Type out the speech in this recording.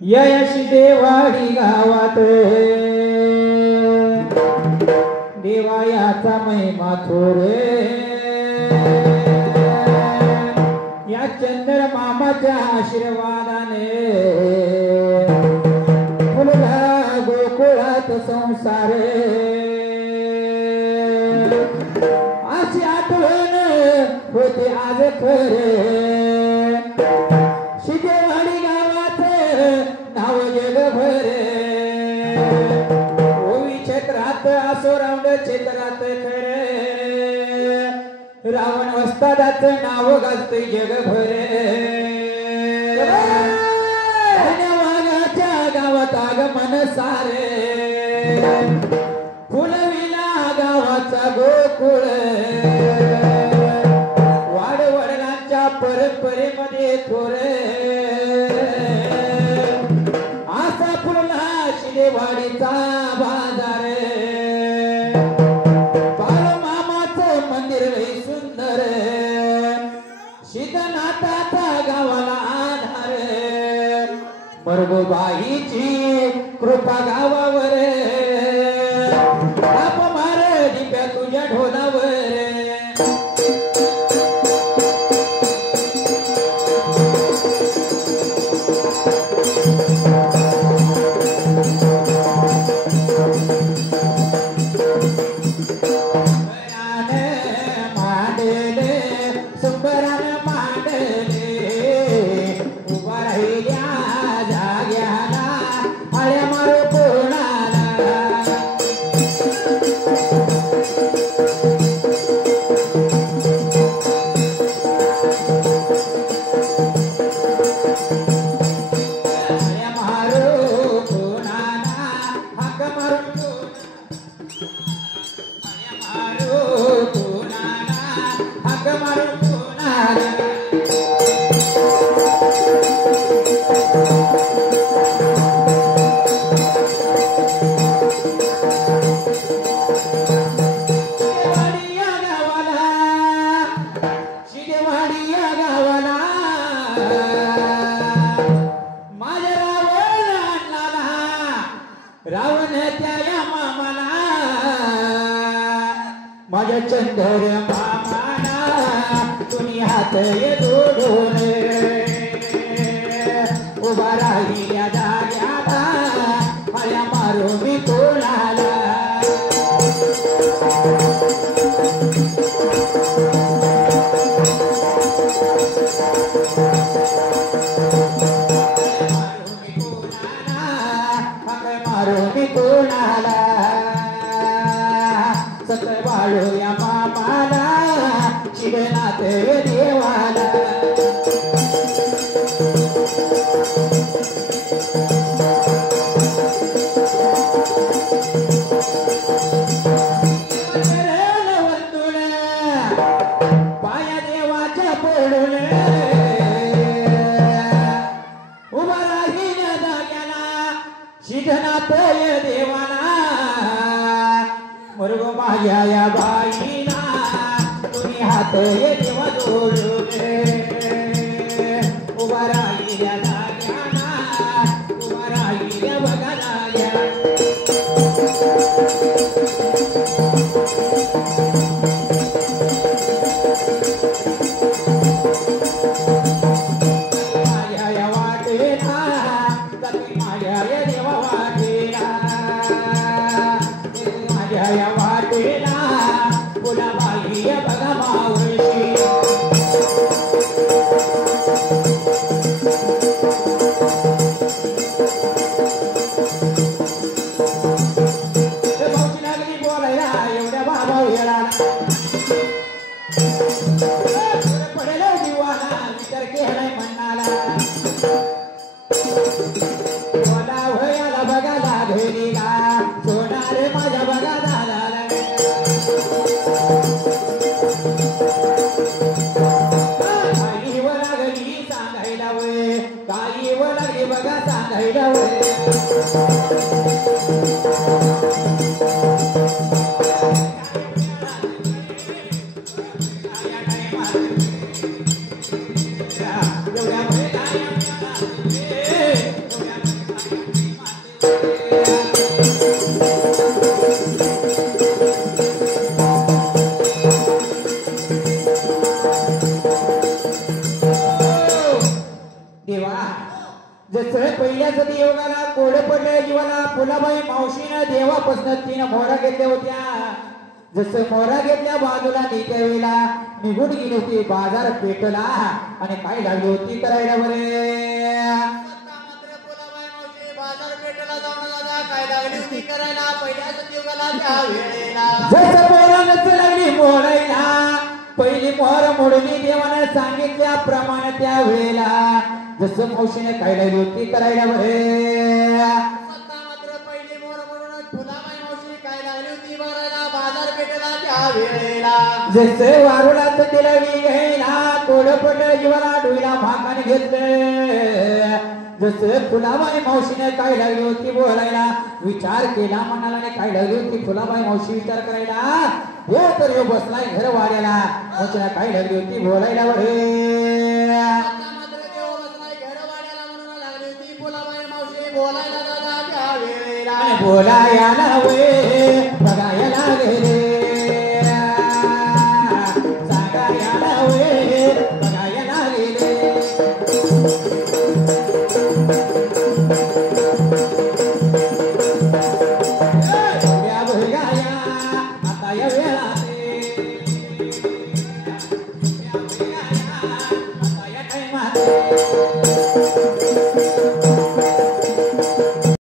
यशी देवाडी गावात देवायाचा महिमा थोरे या चंद्रमामाच्या आशीर्वादाने फुलला गोकुळात संसारे अशी आठवण होते आज खरे शिदेवाडी गावात नाव जगभरे ओवी क्षेत्रात असो राऊंड क्षेत्रात खरे रावण वस्तादाचं नाव गाजतंय जगभरे वाघाच्या गावात आगमन सारे फुलविला गावाचा गोकुळ वाडवडिलांच्या परंपरेमध्ये थोरे असा फुलला शिदेवाडीचा बाजार बाळमामाचं मंदिर लई सुंदर सिद्धनाथाचा गावाला आधार मरगोबाईची कृपा गावावर ताप मार दिप्या तुझ्या ढोलावर चंदर मामाना तुम्ही हात जोडून उभा राहिल्या जाग्याला हळ्या मारू मी कोणाला मारू मी कोणाला सत्र बाळू या मामाला शिवनाथ देवाला पाया देवाच्या पडून उभा राहिल्या जाग्याला शिवनाथ देवाला मरगो माझ्या या बाईला तुम्ही हात देवा जोडून उभा राहिल्या जाग्याला उभा राहिल्या बघा लागल्या माझ्या या वाटेला माझ्या या देवा वाटेला या वाटेला फुलाबाई बघा मावळशी भाऊची लागली बोलायला एवढ्या बाबा वेळा पडेल जीवाला विचार केलाय म्हणणाला बोला भयाला बघा लागली का सोनारे माझ्या बघा काही व लागली सांगायला वय काही व लागली बघा सांगायला वय जसं पहिल्या सती योगाला कोड पडले जीवाला फुलाबाई मावशीनं देवापासून 3 मोहरा घेतल्या होत्या. जसं मोहरा घेतल्या बाजूला नेत्या वेळेला निघून गेली होती बाजार पेटला आणि काय लागली होती करायला बरे. बाजार पेटला जाऊन दादा काय लागली होती करायला पहिल्या सती योगाला त्या वेळेला. जसं मोहरानच लागली मोडायला पहिली मोहर मोडली देवाने सांगितल्याप्रमाणे त्या वेळेला जसं मावशीने काय लागली होती करायला बरे. मात्र पहिली मोहर म्हणून फुलाबाई मावशी काय लागली होती भरायला बाजार पेटला त्या वेळेला. जसं वारुळात दिलवी घ्यायला तोड पडलं जीवाला डोईला भाकाने घेतलं. जसं फुलाबाई मावशीने काय लागली होती बोलायला विचार केला मनाला काय लागली होती फुलाबाई मावशी विचार करायला हो तर यो बसलाय घर वाड्याला मावशीला काय लागली होती बोलायला बरे. मात्र देव बसलाय घर वाड्याला म्हणून लागली होती फुलाबाई मावशी बोलायला दादा त्या वेळेला. बोलायला वे बघायला गेले